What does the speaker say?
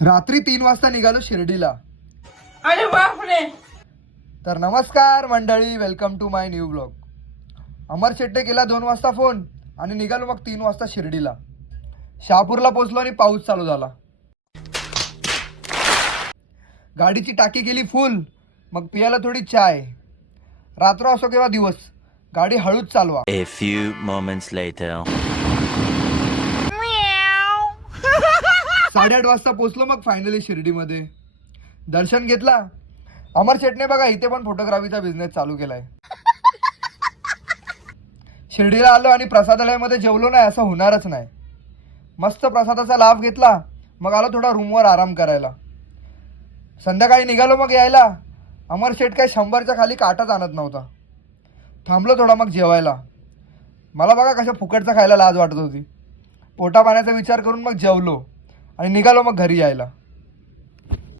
रात्री 3 वाजता निघालो शिर्डीला. अरे बापरे. तर नमस्कार मंडळी, welcome to my new blog. Amar Shette केला 2 वाजता फोन आणि निघालो मग 3 वाजता शिर्डीला. शहापूरला पोहोचलो आणि पाऊस चालू झाला. गाडीची टाकी केली फुल, मग पियाला थोडी चाय. रात्र असो किंवा दिवस, गाडी हळूच चालवा. A few moments later. 8:30 वाजता पोहोचलो मग फायनली शिर्डीमध्ये. दर्शन घेतला. अमर शेटने बघा इथे पण फोटोग्राफीचा बिझनेस चालू केलाय. शिर्डीला आलो आणि प्रसादालयामध्ये जेवलो नाही असं होणारच नाही. मस्त प्रसादाचा लाभ घेतला. मग आलो थोडा रूमवर आराम करायला. संध्याकाळी निघालो मग यायला. अमर शेट काही 100च्या खाली काटाच आणत नव्हता. थांबलो थोडा मग जेवायला. मला बघा कशा फुकटचं खायला लाज वाटत होती. पोटा पाण्याचा विचार करून मग जेवलो आणि निघालो मग घरी यायला.